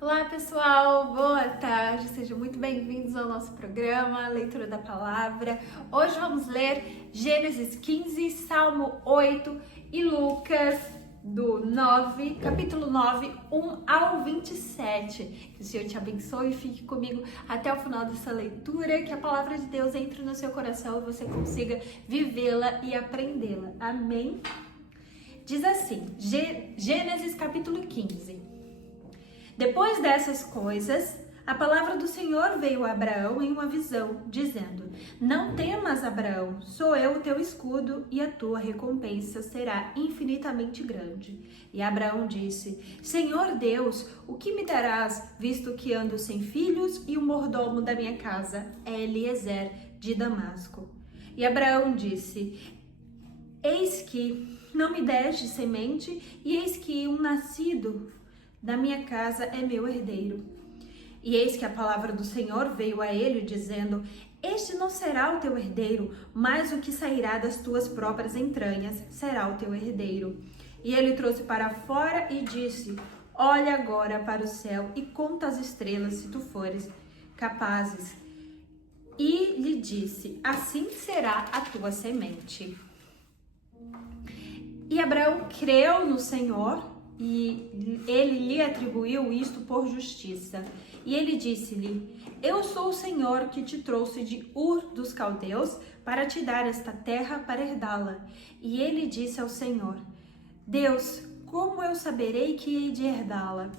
Olá pessoal, boa tarde, sejam muito bem-vindos ao nosso programa Leitura da Palavra. Hoje vamos ler Gênesis 15, Salmo 8 e Lucas capítulo 9, 1 ao 27. Que o Senhor te abençoe e fique comigo até o final dessa leitura, que a palavra de Deus entre no seu coração e você consiga vivê-la e aprendê-la. Amém? Diz assim, Gênesis capítulo 15. Depois dessas coisas, a palavra do Senhor veio a Abraão em uma visão, dizendo: Não temas, Abraão, sou eu o teu escudo e a tua recompensa será infinitamente grande. E Abraão disse: Senhor Deus, o que me darás, visto que ando sem filhos e o mordomo da minha casa é Eliezer de Damasco? E Abraão disse: Eis que não me deste semente, e eis que um nascido da minha casa é meu herdeiro. E eis que a palavra do Senhor veio a ele, dizendo: Este não será o teu herdeiro, mas o que sairá das tuas próprias entranhas será o teu herdeiro. E ele trouxe para fora e disse: Olha agora para o céu e conta as estrelas, se tu fores capazes. E lhe disse: Assim será a tua semente. E Abraão creu no Senhor, e ele lhe atribuiu isto por justiça. E ele disse-lhe: Eu sou o Senhor que te trouxe de Ur dos Caldeus para te dar esta terra para herdá-la. E ele disse ao Senhor: Deus, como eu saberei que hei de herdá-la?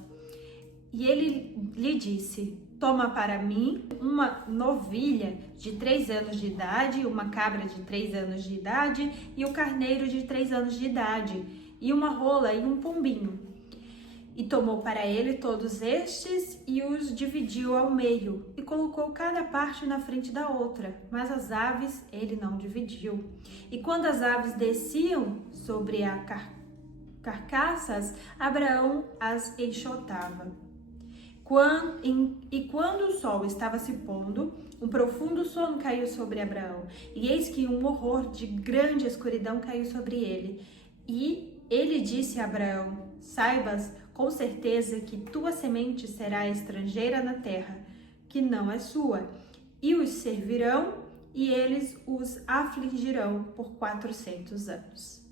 E ele lhe disse: Toma para mim uma novilha de 3 anos de idade, uma cabra de 3 anos de idade e o carneiro de 3 anos de idade, e uma rola e um pombinho. E tomou para ele todos estes e os dividiu ao meio, e colocou cada parte na frente da outra, mas as aves ele não dividiu. E quando as aves desciam sobre a carcaças, Abraão as enxotava. Quando o sol estava se pondo, um profundo sono caiu sobre Abraão, e eis que um horror de grande escuridão caiu sobre ele. E ele disse a Abraão: Saibas com certeza que tua semente será estrangeira na terra, que não é sua, e os servirão, e eles os afligirão por 400 anos.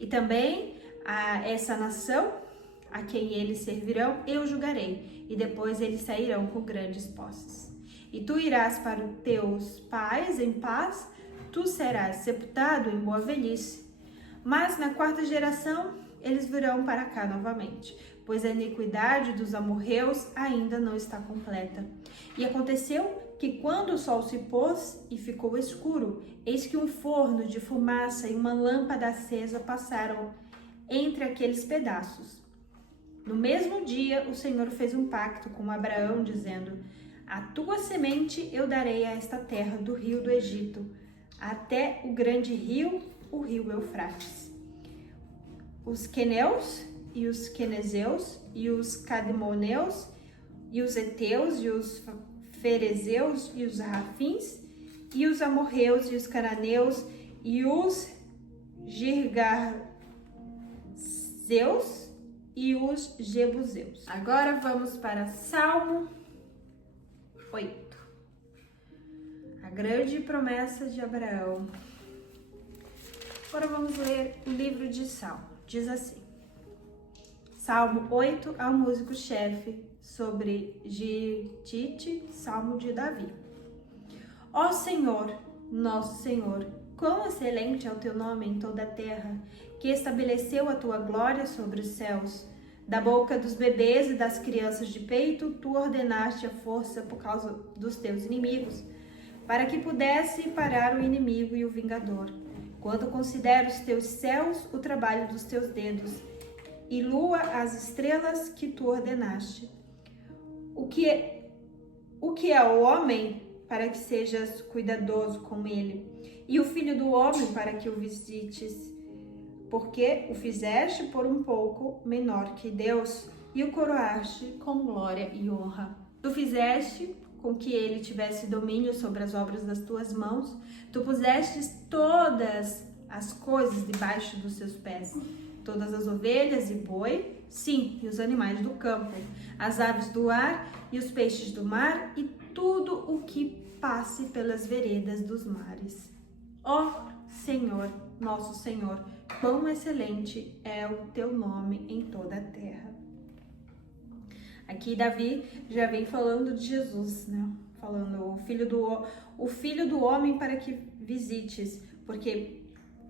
E também a essa nação, a quem eles servirão, eu julgarei, e depois eles sairão com grandes posses. E tu irás para os teus pais em paz, tu serás sepultado em boa velhice. Mas na 4ª geração eles virão para cá novamente, pois a iniquidade dos amorreus ainda não está completa. E aconteceu que quando o sol se pôs e ficou escuro, eis que um forno de fumaça e uma lâmpada acesa passaram entre aqueles pedaços. No mesmo dia, o Senhor fez um pacto com Abraão, dizendo: A tua semente eu darei a esta terra do rio do Egito, até o grande rio, o rio Eufrates. Os queneus e os quenezeus e os cadmoneus e os heteus e os ferezeus e os rafins e os amorreus e os cananeus e os girgazeus e os jebuseus. Agora vamos para Salmo 8. A grande promessa de Abraão. Agora vamos ler o livro de Salmo. Diz assim: Salmo 8 ao músico-chefe, sobre Gitite, Salmo de Davi. Ó Senhor, nosso Senhor, quão excelente é o teu nome em toda a terra, que estabeleceu a tua glória sobre os céus. Da boca dos bebês e das crianças de peito, tu ordenaste a força por causa dos teus inimigos, para que pudesse parar o inimigo e o vingador. Quando considero os teus céus, o trabalho dos teus dedos, e lua as estrelas que tu ordenaste. O que é o homem para que sejas cuidadoso com ele, e o filho do homem para que o visites? Porque o fizeste por um pouco menor que Deus, e o coroaste com glória e honra. Tu fizeste com que ele tivesse domínio sobre as obras das tuas mãos, tu pusestes todas as coisas debaixo dos seus pés, todas as ovelhas e boi, Sim, e os animais do campo, as aves do ar e os peixes do mar e tudo o que passe pelas veredas dos mares. Ó Senhor, nosso Senhor, quão excelente é o teu nome em toda a terra. Aqui Davi já vem falando de Jesus, né? Falando o filho do homem para que visites, porque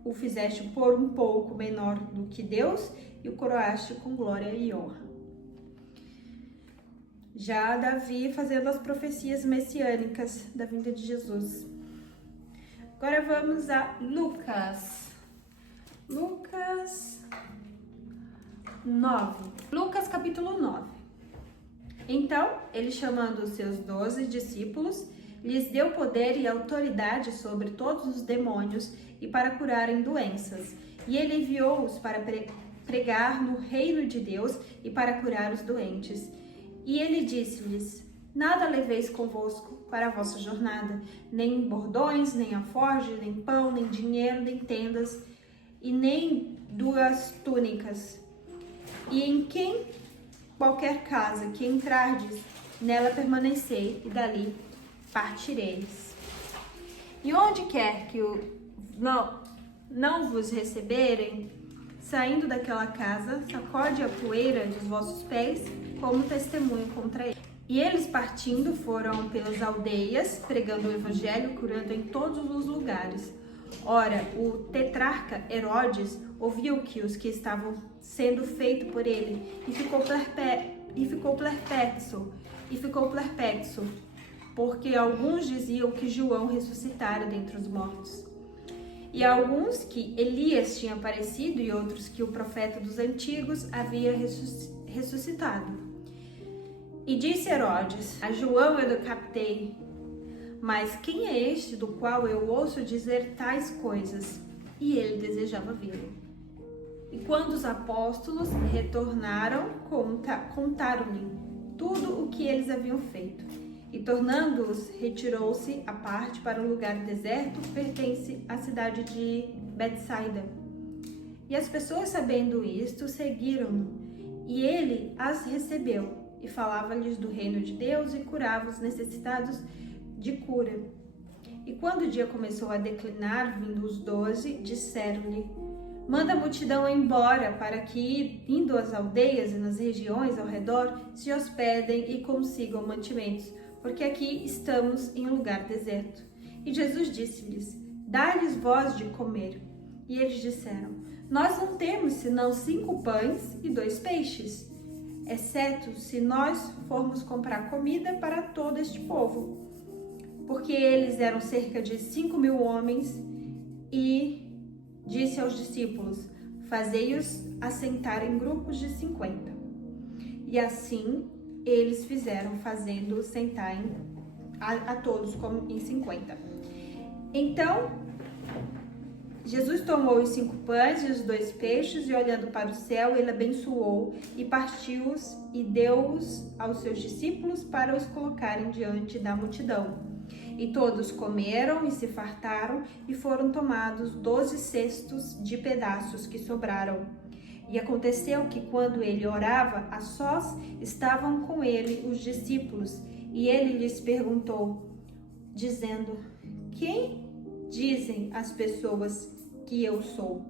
o fizeste por um pouco menor do que Deus e o coroaste com glória e honra. Já Davi fazendo as profecias messiânicas da vinda de Jesus. Agora vamos a Lucas. Lucas 9. Lucas capítulo 9. Então, ele chamando os seus 12 discípulos, lhes deu poder e autoridade sobre todos os demônios e para curarem doenças. E ele enviou-os para pregar no reino de Deus e para curar os doentes. E ele disse-lhes: nada leveis convosco para a vossa jornada, nem bordões, nem alforje, nem pão, nem dinheiro, nem tendas, e nem 2 túnicas. E em qualquer casa que entrardes, nela permanecei, e dali partireis. E onde quer que não vos receberem, saindo daquela casa, sacode a poeira dos vossos pés como testemunho contra ele. E eles partindo foram pelas aldeias, pregando o evangelho, curando em todos os lugares. Ora, o tetrarca Herodes ouviu que os que estavam sendo feitos por ele e ficou perplexo, porque alguns diziam que João ressuscitara dentre os mortos. E alguns que Elias tinha aparecido e outros que o profeta dos antigos havia ressuscitado. E disse Herodes: a João eu decapitei, mas quem é este do qual eu ouço dizer tais coisas? E ele desejava vê-lo. E quando os apóstolos retornaram, contaram-lhe tudo o que eles haviam feito. E tornando-os, retirou-se à parte para um lugar deserto que pertence à cidade de Betsaida. E as pessoas, sabendo isto, seguiram-no. E ele as recebeu e falava-lhes do reino de Deus e curava os necessitados de cura. E quando o dia começou a declinar, vindo os 12, disseram-lhe: manda a multidão embora, para que, indo às aldeias e nas regiões ao redor, se hospedem e consigam mantimentos, porque aqui estamos em um lugar deserto. E Jesus disse-lhes: dá-lhes vós de comer. E eles disseram: nós não temos senão 5 pães e 2 peixes, exceto se nós formos comprar comida para todo este povo. Porque eles eram cerca de 5.000 homens, e disse aos discípulos: fazei-os assentar em grupos de 50. E assim eles fizeram, fazendo sentar a todos como em 50. Então Jesus tomou os 5 pães e os 2 peixes, e olhando para o céu, ele abençoou e partiu-os e deu-os aos seus discípulos para os colocarem diante da multidão. E todos comeram e se fartaram, e foram tomados 12 cestos de pedaços que sobraram. E aconteceu que, quando ele orava a sós, estavam com ele os discípulos, e ele lhes perguntou, dizendo: quem dizem as pessoas que eu sou?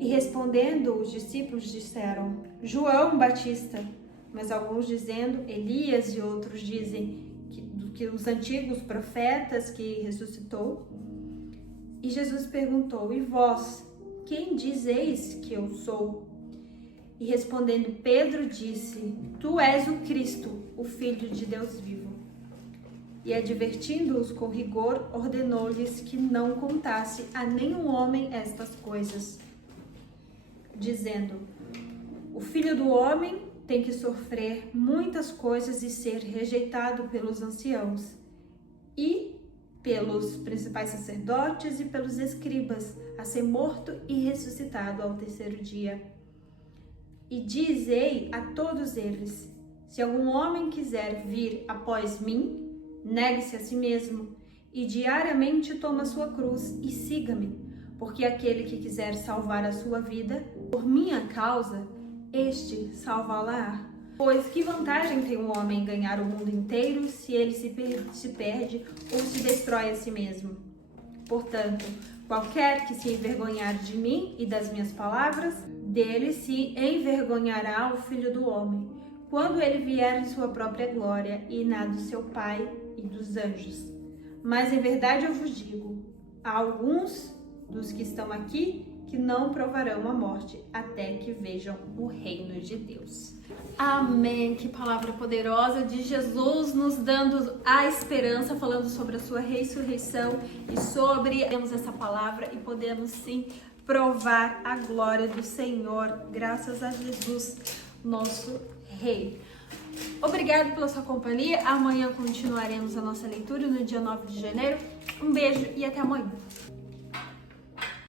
E respondendo, os discípulos disseram: João Batista. Mas alguns dizendo Elias, e outros dizem que os antigos profetas que ressuscitou. E Jesus perguntou: e vós, quem dizeis que eu sou? E respondendo Pedro disse: tu és o Cristo, o Filho de Deus vivo. E advertindo-os com rigor, ordenou-lhes que não contasse a nenhum homem estas coisas, dizendo: o Filho do Homem tem que sofrer muitas coisas e ser rejeitado pelos anciãos e pelos principais sacerdotes e pelos escribas, a ser morto e ressuscitado ao 3º dia. E dizei a todos eles: se algum homem quiser vir após mim, negue-se a si mesmo e diariamente toma sua cruz e siga-me, porque aquele que quiser salvar a sua vida, por minha causa, este salvá-la? Pois que vantagem tem um homem ganhar o mundo inteiro se ele se perde ou se destrói a si mesmo? Portanto, qualquer que se envergonhar de mim e das minhas palavras, dele se envergonhará o Filho do Homem, quando ele vier em sua própria glória e na do seu Pai e dos anjos. Mas em verdade eu vos digo, há alguns dos que estão aqui que não provarão a morte até que vejam o reino de Deus. Amém! Que palavra poderosa de Jesus nos dando a esperança, falando sobre a sua ressurreição e sobre temos essa palavra e podemos sim provar a glória do Senhor, graças a Jesus, nosso Rei. Obrigado pela sua companhia. Amanhã continuaremos a nossa leitura no dia 9 de janeiro. Um beijo e até amanhã.